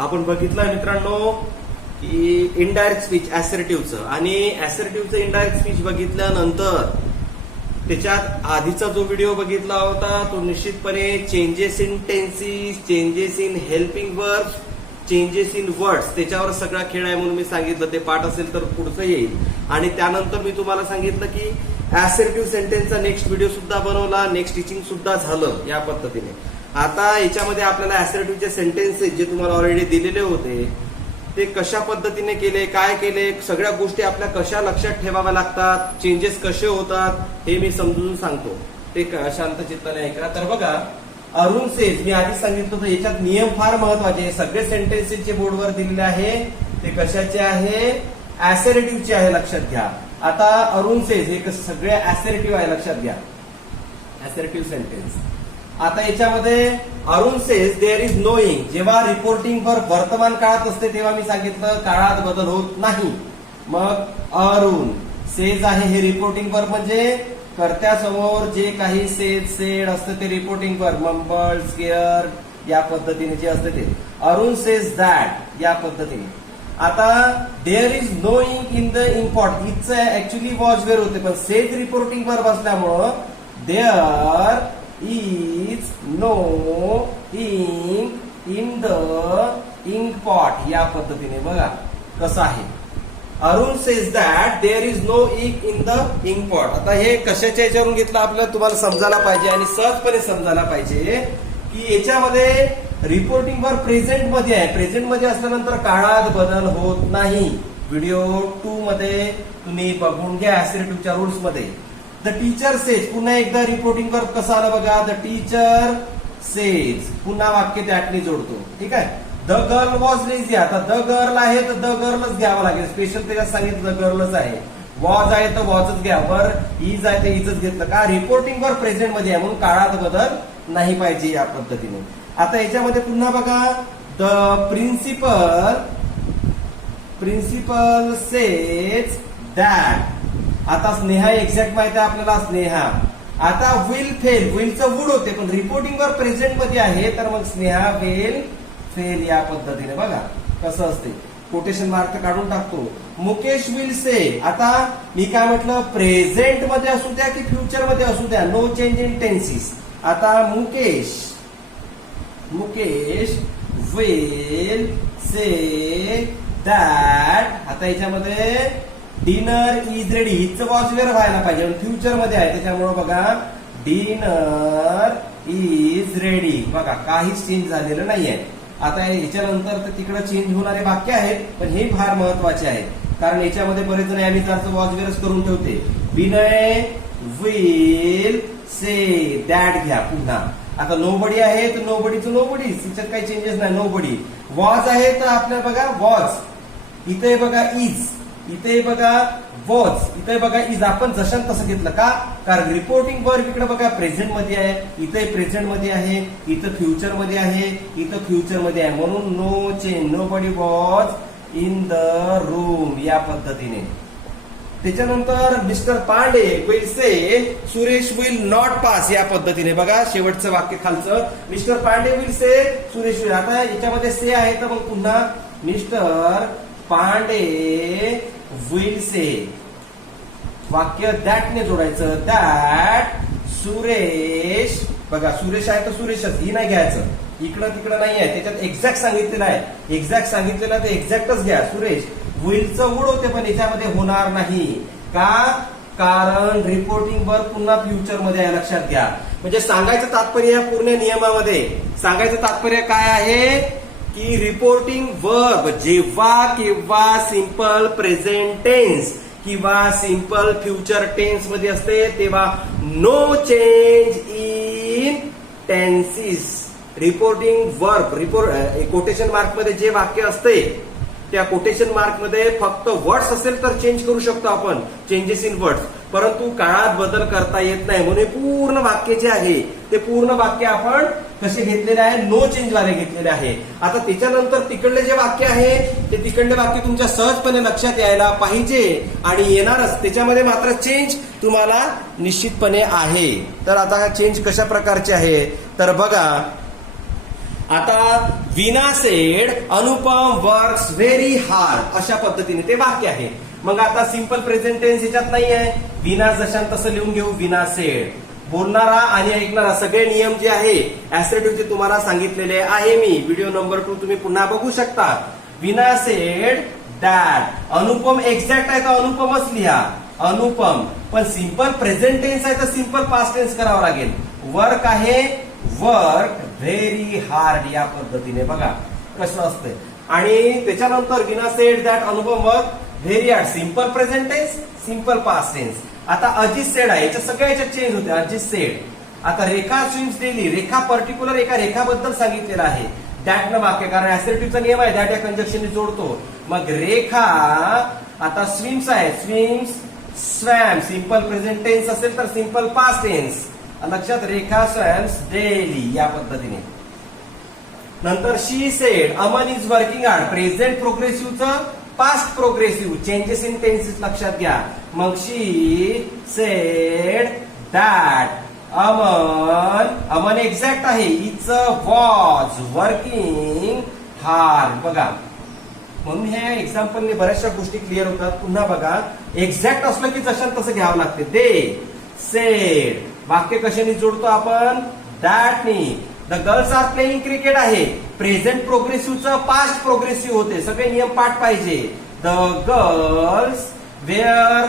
आपण बघितलं मित्रांनो की इनडायरेक्ट स्पीच असर्टिव्हचं आणि असर्टिव्हचं इनडायरेक्ट स्पीच बघितल्यानंतर त्याच्यात आधीचा जो व्हिडिओ बघितला होता तो निश्चितपणे changes in tenses, changes in helping verbs, changes in words त्याच्यावर सगळा खेळ आहे म्हणून मी सांगितलं. ते पाठ असेल तर पुढचं येईल. आणि त्यानंतर मी तुम्हाला सांगितलं की असर्टिव्ह सेंटेन्सचा नेक्स्ट व्हिडिओ सुद्धा बनवला, नेक्स्ट टीचिंग सुद्धा झालं या पद्धतीने. आता याच्यामध्ये आपल्याला असर्टिव्हचे सेंटेन्सेस जे तुम्हाला ऑलरेडी दिलेले होते ते कशा पद्धतीने केले, काय केले, सगळ्या गोष्टी आपल्या कशा लक्षात ठेवाव्या लागतात, चेंजेस कसे होतात हे मी समजून सांगतो. ते शांत चित्ताने ऐका. तर बघा, अरुण सेज मी आधी सांगितलं होतं याच्यात नियम फार महत्वाचे. सगळे सेंटेन्सेस जे बोर्डवर दिलेले आहे ते कशाचे आहे, असर्टिव्हचे आहे, लक्षात घ्या. आता अरुण सेज हे सगळे असर्टिव्ह आहे, लक्षात घ्या, असर्टिव्ह सेंटेन्स. आता याच्यामध्ये Arun says there is knowing, जेव्हा रिपोर्टिंग वर वर्तमान काळात असते तेव्हा मी सांगितलं काळात बदल होत नाही. मग अरुण सेज आहे हे रिपोर्टिंग वर म्हणजे कर्त्यासमोर जे काही सेड सेड असतं ते रिपोर्टिंग वर, मम्बल, स्केअर या पद्धतीने जे असते ते. अरुण सेज दॅट या पद्धतीने. आता there is no ink in the inkpot, इथचं ऍक्च्युली वॉज वेअर होते पण सेज रिपोर्टिंग वर बसल्यामुळं there is no ink in the inkpot या पद्धतीने. बघा कसं आहे, Arun says that there is no ink in the inkpot. आता हे कशाच्या याच्यावरून घेतलं आपल्याला तुम्हाला समजायला पाहिजे आणि सहजपणे समजायला पाहिजे की याच्यामध्ये रिपोर्टिंग वर प्रेझेंट मध्ये आहे. प्रेझेंट मध्ये असल्यानंतर काळात बदल होत नाही. व्हिडिओ 2 मध्ये तुम्ही बघून घ्या असर्टिव्हच्या रूल्स मध्ये. द टीचर सेज, पुन्हा एकदा रिपोर्टिंग वर कसं आलं बघा, द टीचर सेज, पुन्हा वाक्य त्यातली जोडतो. ठीक आहे. द गर्ल वॉज लेझी, आता द गर्ल आहे तर द गर्लच घ्यावं लागेल. स्पेशल त्याच्यात सांगितलं द गर्लच आहे. वॉज आहे तर वॉजच घ्या, वर इज आहे तर इजच घेतलं का, रिपोर्टिंग वर प्रेझेंट मध्ये आहे म्हणून काळात बदल नाही पाहिजे या पद्धतीने. आता याच्यामध्ये पुन्हा बघा, द प्रिन्सिपल सेज दॅट. आता स्नेहा एक्झॅक्ट माहिती आहे आपल्याला, स्नेहा. आता विल फेल, विलचं वूड होते पण रिपोर्टिंग वर प्रेझेंट मध्ये आहे तर मग स्नेहा विल फेल या पद्धतीने. बघा कसं असते, कोटेशन मार्क काढून टाकतो. मुकेश विल से, आता मी काय म्हटलं, प्रेझेंट मध्ये असू द्या की फ्युचर मध्ये असू द्या, नो चेंज इन टेन्सीस. आता मुकेश विल से दॅट. आता याच्यामध्ये डिनर इज रेडी, हिचं वॉज वेअर व्हायला पाहिजे फ्युचर मध्ये आहे त्याच्यामुळे बघा डिनर इज रेडी. बघा काहीच चेंज झालेलं नाहीये. आता याच्यानंतर तर तिकडे चेंज होणारे वाक्य आहेत पण हे फार महत्वाचे आहे कारण याच्यामध्ये बरेच जण आम्ही त्याचं वॉज वेअरच करून ठेवते. विनय विल से दॅट घ्या पुन्हा. आता नोबडी आहे तर नोबडीचं नोबडी, तिच्यात काही चेंजेस नाही, नोबडी. वॉज आहे तर आपल्याला बघा वॉज, इथे बघा इज, इथे बघा वॉज, इथे बघा इज. आपण जशात तसं घेतलं का, कारण रिपोर्टिंग वर्ब इकडे बघा प्रेझेंट मध्ये आहे, इथे प्रेझेंट मध्ये आहे, इथं फ्युचर मध्ये आहे, इथं फ्युचर मध्ये आहे म्हणून no change, nobody was in the room या पद्धतीने. त्याच्यानंतर mister Pande will say Suresh will not pass या पद्धतीने. बघा शेवटचं वाक्य खालचं, mister Pande will say Suresh will. आता याच्यामध्ये से आहे तर मग पुन्हा मिस्टर पांडे विल से, वाक्य दॅटने जोडायचं. दॅट सुरेश, बघा सुरेश आहे तर सुरेशच, ही नाही घ्यायचं, इकडं तिकडं नाही आहे, त्याच्यात एक्झॅक्ट सांगितलेलं आहे. एक्झॅक्ट सांगितलेलं आहे ते एक्झॅक्टच घ्या. सुरेश विलचं वूड होते पण याच्यामध्ये होणार नाही का, कारण रिपोर्टिंग वर पुन्हा फ्युचर मध्ये आहे, लक्षात घ्या. म्हणजे सांगायचं तात्पर्य या पूर्ण नियमामध्ये सांगायचं तात्पर्य काय आहे की रिपोर्टिंग वर्ब जेव्हा किंवा सिंपल प्रेझेंट टेन्स किंवा सिंपल फ्युचर टेन्स मध्ये असते तेव्हा no change in tenses. Reporting verb quotation mark मध्ये जे वाक्य असते त्या कोटेशन मार्क मध्ये फक्त वर्ड्स असेल तर चेंज करू शकतो आपण, चेंजेस इन वर्ड्स, परंतु काळात बदल करता येत नाही. म्हणून पूर्ण वाक्य जे आहे ते पूर्ण वाक्य आपण कसे घेतलेले आहे, नो चेंज वाले घेतलेले आहे. आता त्याच्यानंतर तिकडले जे वाक्य आहे ते तिकडले वाक्य तुमच्या सहजपणे लक्षात यायला पाहिजे आणि येणारच. त्याच्यामध्ये मात्र चेंज तुम्हाला निश्चितपणे आहे. तर आता चेंज कशा प्रकारचे आहे तर बघा, आता Veena said Anupam works very hard अशा पद्धतीने ते वाक्य आहे. मग आता सिंपल प्रेझेंट टेन्स ह्याच्यात नाही आहे. वीणा जशान तसं लिहून घेऊ. वीणा सेड. बोलणारा आणि ऐकणारा सगळे नियम जे आहे ऍसरेटिव्हचे तुम्हाला सांगितलेले आहे मी. व्हिडिओ नंबर 2 तुम्ही पुन्हा बघू शकता. वीणा सेड दॅट. अनुपम एक्झॅक्ट आहे तर अनुपमच लिहा. अनुपम. पण सिंपल प्रेझेंट टेन्स आहे तर सिंपल पास्ट टेन्स करावं लागेल. वर्क आहे. वर्क व्हेरी हार्ड या पद्धतीने बघा कसं असतंय. आणि त्याच्यानंतर Veena said that Anupam work very hard. Simple present tense simple past tense. आता अजित सेड आहे. याच्या सगळ्या याच्यात चेंज होते. अजित सेड. आता Rekha swims daily. Rekha particular एका रेखाबद्दल सांगितलेलं आहे. दॅट न वाक्य कारण ऍसर्टिव्हचा नियम आहे. दॅट या कंजक्शनने जोडतो. मग रेखा आता स्विम्स आहे. Swims swam. Simple present tense असेल तर सिंपल पास्ट टेन्स. लक्षात. रेखा स्वॅम्स डेली या पद्धतीने. नंतर she said Aman is working hard. Present प्रोग्रेसिव्हचं past progressive. Changes in tenses लक्षात घ्या. मग she said that Aman exact आहे. It's was working hard. बघा म्हणून ह्या एक्झाम्पलने बऱ्याचशा गोष्टी क्लिअर होतात. पुन्हा बघा एक्झॅक्ट असलं की जशान तसं घ्यावं लागते. They said. वाक्य कशाने जोडतो आपण. दॅटनी. The girls are playing cricket आहे. प्रेझेंट प्रोग्रेसिव्हचं पास्ट प्रोग्रेसिव्ह होते. सगळे नियम पाठ पाहिजे. The girls were.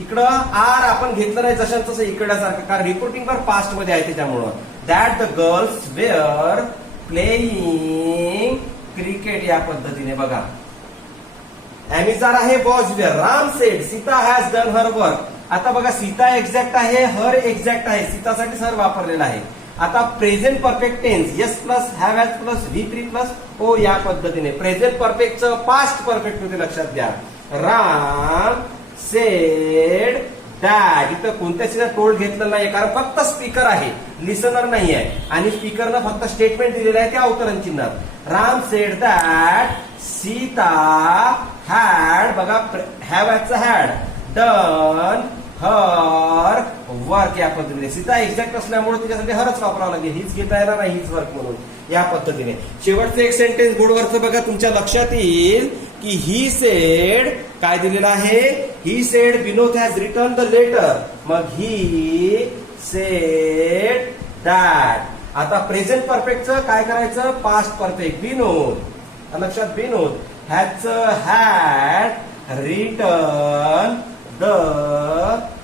इकडं आर आपण घेतलं नाही जशान तसं इकडल्यासारखं कारण रिपोर्टिंग वर पास्ट मध्ये आहे त्याच्यामुळं. That the girls were playing cricket या पद्धतीने बघा. अॅमिजार आहे. Was were. Ram said Sita has done her work. आता बघा सीता एक्झॅक्ट आहे. हर एक्झॅक्ट आहे. सीतासाठी हर वापरलेला आहे. आता present perfect tense S plus have has plus V3 plus O या पद्धतीने. प्रेझेंट परफेक्टचं पास्ट परफेक्ट होते लक्षात घ्या. Ram said that. इथं कोणत्या टोल्ड घेतलं नाही कारण फक्त स्पीकर आहे. लिसनर नाही आहे. आणि स्पीकरनं फक्त स्टेटमेंट दिलेलं आहे त्या अवतरण चिन्हात. Ram said that Sita had. बघा हॅव हॅजचं हॅड डन हर वर्क या पद्धतीने. सीता एक्झॅक्ट असल्यामुळे तिच्यासाठी हरच वापरावं लागेल. हीच घेता येणार नाही हीच वर्क म्हणून या पद्धतीने. शेवटचं एक सेंटेन्स बोर्डवरचं बघा तुमच्या लक्षात येईल की ही सेड काय दिलेलं आहे. He said Vinod has return the letter. मग ही सेड दॅट. आता प्रेझेंट परफेक्टचं काय करायचं. Past perfect. विनोद. लक्षात. Vinod has had return the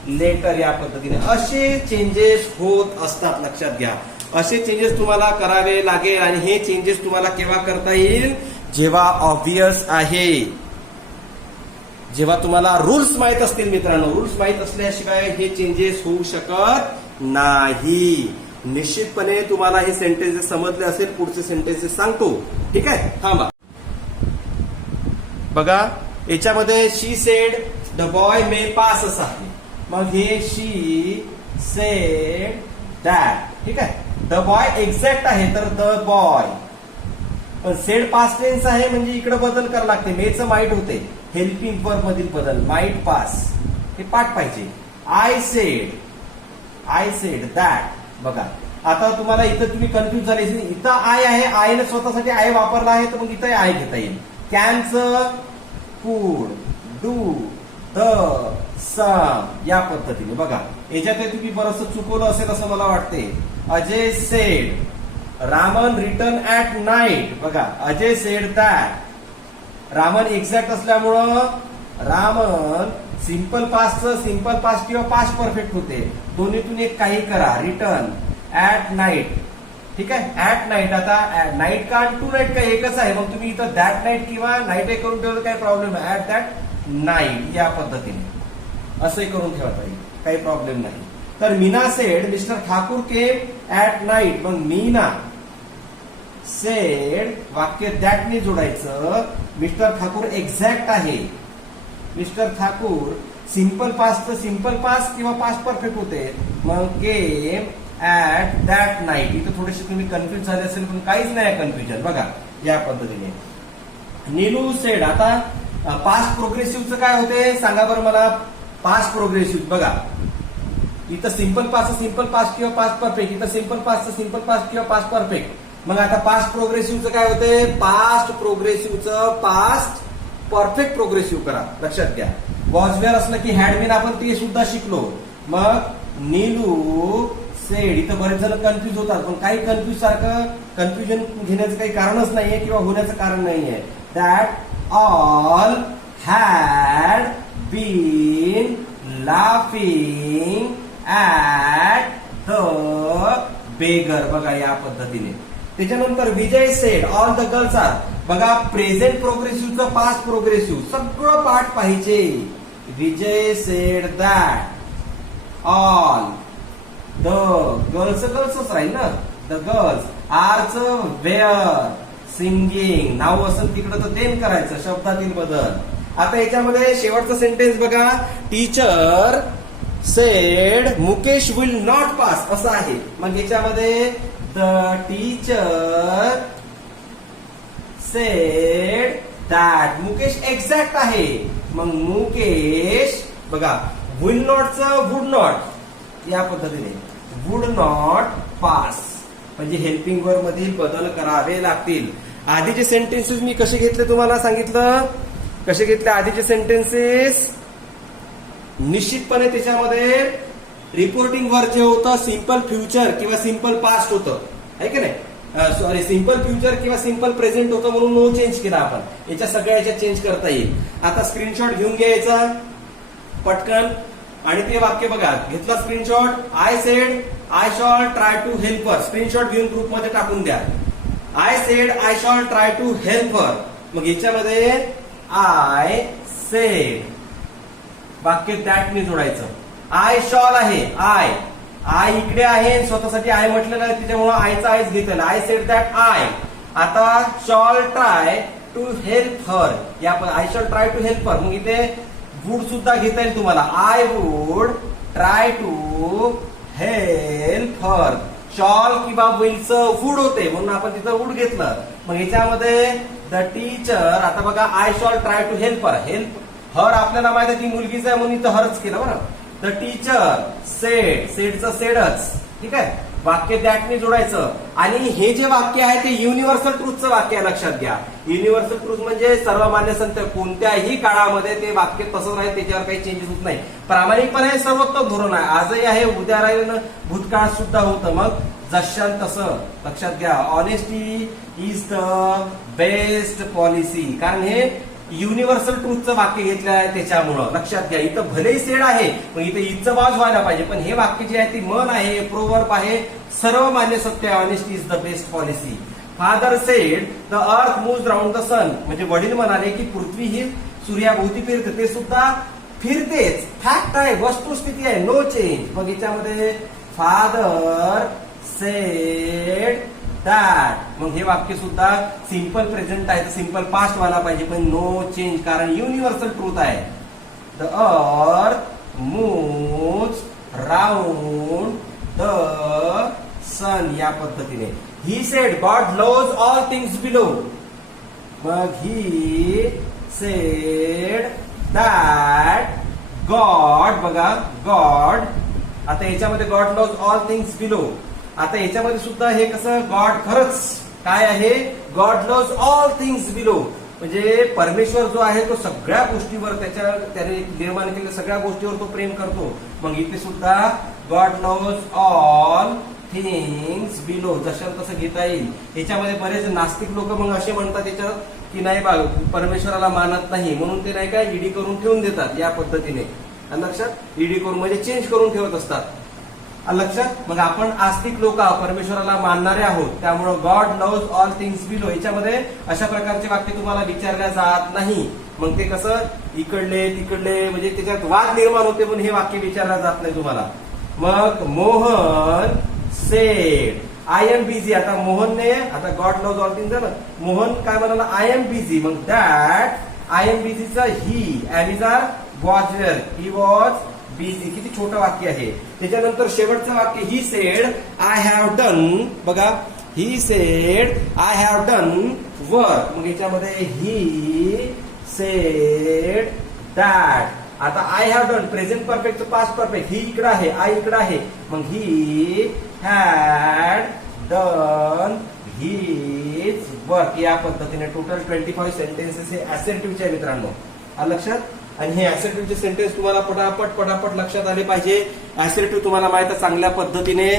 letter या पद्धतीने. असे चेंजेस होत असतात लक्षात घ्या. असे चेंजेस तुम्हाला करावे लागेल. आणि हे चेंजेस तुम्हाला केव्हा करता येईल जेव्हा ऑब्वियस आहे. जेव्हा तुम्हाला रूल्स माहित असतील मित्रांनो. रूल्स माहित असल्याशिवाय हे चेंजेस होऊ शकत नाही. निश्चितपणे तुम्हाला हे सेंटेन्सेस समजले असेल. पुढचे सेंटेन्सेस सांगतो. ठीक आहे. थांबा. बघा याच्यामध्ये she said the boy may pass असं आहे. मग हे शी सेड दॅट. ठीक आहे. द बॉय एक्झॅक्ट आहे तर द बॉय. पण सेड पास्ट टेन्स आहे म्हणजे इकडे बदल करावं लागते. मेचं माइट होते. हेल्पिंग वर्ब मधील बदल. माइट पास हे पाठ पाहिजे. I said that. बघा आता तुम्हाला इथं तुम्ही कन्फ्युज झाले. इथं आय आहे. आयने स्वतःसाठी आय वापरला आहे तर मग इथं आय घेता येईल. कॅनचं कुड डू द सम या पद्धतीने. बघा याच्यात तुम्ही बरंच चुकवलं असेल असं मला वाटते. Ajay said Raman return at night. बघा Ajay said that. Raman exact असल्यामुळं Raman simple past simple past किंवा पास्ट परफेक्ट होते. दोन्हीतून एक काही करा. Return at night. ठीक आहे. At night. आता नाईट का टू नाईट का एकच आहे. मग तुम्ही इथं दॅट नाईट किंवा नाईट करून ठेवलं काही प्रॉब्लेम नाही. ऍट दॅट नाईट या पद्धतीने असंही करून ठेवता येईल. काही प्रॉब्लेम नाही. तर Meena sed mister Thakur came at night. मग मीना सेड वाक्य दॅटने जोडायचं. मिस्टर ठाकूर एक्झॅक्ट आहे. Mister Thakur simple past simple past किंवा पास्ट परफेक्ट होते. मग केम ऍट दॅट नाईट. इथं थोडेसे तुम्ही कन्फ्युज झाले असेल पण काहीच नाही कन्फ्युजन. बघा या पद्धतीने. नीलू सेड. आता पास्ट प्रोग्रेसिव्हचं काय होते सांगा बरं मला. पास्ट प्रोग्रेसिव्ह बघा इथं सिंपल पास्ट किंवा पास्ट परफेक्ट. इथं सिंपल पास्ट किंवा पास्ट परफेक्ट. मग आता पास्ट प्रोग्रेसिव्हचं काय होते, पास्ट प्रोग्रेसिव्हचं पास्ट परफेक्ट प्रोग्रेसिव्ह करा. लक्षात घ्या, वॉज वेअर असलं की हॅड बीन आपण ते सुद्धा शिकलो. मग नीलू सेड, इथं बरेच जण कन्फ्युज होतात, पण काही कन्फ्युजन घेण्याचं काही कारणच नाहीये किंवा होण्याचं कारण नाहीये. That all had been laughing at the beggar. बघा या पद्धतीने. त्याच्यानंतर Vijay said all the girls are. बघा प्रेझेंट प्रोग्रेसिव्हचं पास्ट प्रोग्रेसिव्ह सगळं पाठ पाहिजे. Vijay said that all the गर्ल्सच राहील ना, द गर्ल्स आरच वेअर सिंगिंग. नाव असेल तिकडं तर तेन करायचं, शब्दातील बदल. आता याच्यामध्ये शेवटचं सेंटेन्स बघा, teacher sed Mukesh will not pass असं आहे. मग याच्यामध्ये the teacher sed that Mukesh exact आहे. मग मुकेश बघा विल नॉटचं वुड नॉट या पद्धतीने, वुड नॉट पास म्हणजे हेल्पिंग वर्ब मधील बदल करावे लागतील. आधीचे सेंटेन्सेस मी कसे घेतले तुम्हाला सांगितलं, कसे घेतले आधीचे सेंटेन्सेस. निश्चितपणे त्याच्यामध्ये रिपोर्टिंग वर्ब जे होतं सिंपल फ्युचर किंवा सिंपल पास्ट होतं, आहे की नाही. सॉरी, सिंपल फ्युचर किंवा सिंपल प्रेझेंट होतं म्हणून नो चेंज केला आपण. याच्या सगळ्या याच्यात चेंज करता येईल. आता स्क्रीनशॉट घेऊन घ्यायचा पटकन आणि ते वाक्य बघा. घेतला screenshot, I said I shall try to help her. Screenshot घेऊन ग्रुपमध्ये टाकून द्या. I said I shall try to help her. मग याच्यामध्ये आय सेड वाक्य दॅटने जोडायचं. आय शॉल आहे, आय इकडे आहे, स्वतःसाठी आय म्हटलेलं आहे त्याच्यामुळे आयचा आयच घेतलेला. I said that I. आता shall try to help her, या I shall try to help her. मग इथे वुड सुद्धा घेता येईल तुम्हाला. I would try to help her. Shall किंवा विलचं वुड होते म्हणून आपण तिथं वुड घेतलं. मग याच्यामध्ये द टीचर, आता बघा I shall try to help her. Help her आपल्याला माहिती आहे ती मुलगीच आहे म्हणून इथं हरच केलं बरं. द टीचर सेड, सेडचं सेडच, ठीक आहे. वाक्य दॅटने जोडायचं. आणि हे जे वाक्य आहे ते युनिव्हर्सल ट्रूथचं वाक्य आहे, लक्षात घ्या. युनिव्हर्सल ट्रूथ म्हणजे सर्वमान्य सत्य. कोणत्याही काळामध्ये ते वाक्य तसंच राहील, त्याच्यावर काही चेंजेस होत नाही. प्रामाणिकपणे हे सर्वोत्तम धोरण आहे. आजही आहे, उद्या राहील, भूतकाळात सुद्धा होतं. मग जशान तसं लक्षात घ्या. Honesty is the best policy. कारण हे युनिव्हर्सल ट्रूथचं वाक्य घेतलं आहे त्याच्यामुळं लक्षात घ्या. इथं भलेही सेड आहे पण इथं इथचं वाज व्हायला पाहिजे. पण हे वाक्य जे आहे ती मन आहे, प्रोवर्ब आहे, सर्व मान्य सत्य आहे. Honesty is the best policy. Father said the earth moves round the sun. म्हणजे वडील म्हणाले की पृथ्वी ही सूर्याभोवती फिरते. ते सुद्धा फिरतेच, फॅक्ट आहे, वस्तुस्थिती आहे, नो चेंज. मग याच्यामध्ये फादर सेड दॅट. मग हे वाक्य सुद्धा सिंपल प्रेझेंट आहे, सिंपल पास्ट व्हायला पाहिजे पण नो चेंज, कारण युनिव्हर्सल ट्रूथ आहे. The earth moves round the sun या पद्धतीने. He said God loves all things below. मग ही सेड दॅट गॉड, बघा गॉड. आता याच्यामध्ये God loves all things below. आता याच्यामध्ये सुद्धा हे कसं, गॉड खरंच काय आहे, God loves all things below. म्हणजे परमेश्वर जो आहे तो सगळ्या गोष्टीवर, त्याने निर्माण केलेल्या सगळ्या गोष्टीवर तो प्रेम करतो. मग इथे सुद्धा God loves all things below जशा तसं घेता येईल. याच्यामध्ये बरेच नास्तिक लोक मग असे म्हणतात त्याच्यात की नाही बा परमेश्वराला मानत नाही म्हणून ते नाही काय ईडी करून ठेवून देतात या पद्धतीने. लक्षात, ईडी करून म्हणजे चेंज करून ठेवत असतात. लक्षात. मग आपण आस्तिक लोक आहोत, परमेश्वराला मानणारे आहोत, त्यामुळे God loves all things below याच्यामध्ये अशा प्रकारचे वाक्य तुम्हाला विचारल्या जात नाही. मग ते कसं इकडले तिकडले म्हणजे त्याच्यात वाद निर्माण होते म्हणून हे वाक्य विचारलं जात नाही तुम्हाला. मग Mohan said I am busy. आता मोहनने, आता गॉड लव्स ऑल थिंग्स झालं, मोहन काय म्हणाला, आय एम बिझी. मग दॅट आय एम बिझीचा ही ऍमिजार was where, he was busy. किती छोटं वाक्य आहे. त्याच्यानंतर शेवटचं वाक्य he said I have done. बघा he said I have done work. मग याच्यामध्ये ही सेड दॅट. आता I have done present perfect past perfect. He इकडे आहे, आय इकडे आहे. मग he had done his work या पद्धतीने टोटल 25 सेंटेन्सेस हे ऍसर्टिव्हचे आहे मित्रांनो. आलं लक्षात. आणि हे ऍसर्टिव्हचे सेंटेन्स तुम्हाला पटापट लक्षात आले पाहिजे. ऍसर्टिव्ह तुम्हाला माहित आहे चांगल्या पद्धतीने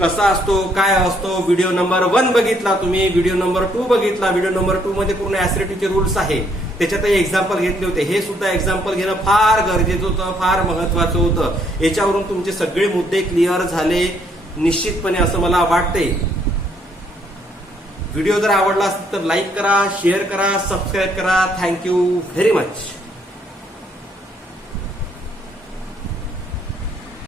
कसा असतो, काय असतो. व्हिडिओ नंबर 1 बघितला तुम्ही, व्हिडिओ नंबर 2 बघितला. व्हिडिओ नंबर 2 मध्ये पूर्ण ऍसर्टिव्हचे रूल्स आहे, त्याच्यातही एक्झाम्पल घेतले होते. हे सुद्धा एक्झाम्पल घेणं फार गरजेचं होतं, फार महत्वाचं होतं. याच्यावरून तुमचे सगळे मुद्दे क्लिअर झाले निश्चितपणे असं मला वाटते. व्हिडिओ जर आवडला असेल तर लाईक करा, शेअर करा, सबस्क्राईब करा. Thank you very much.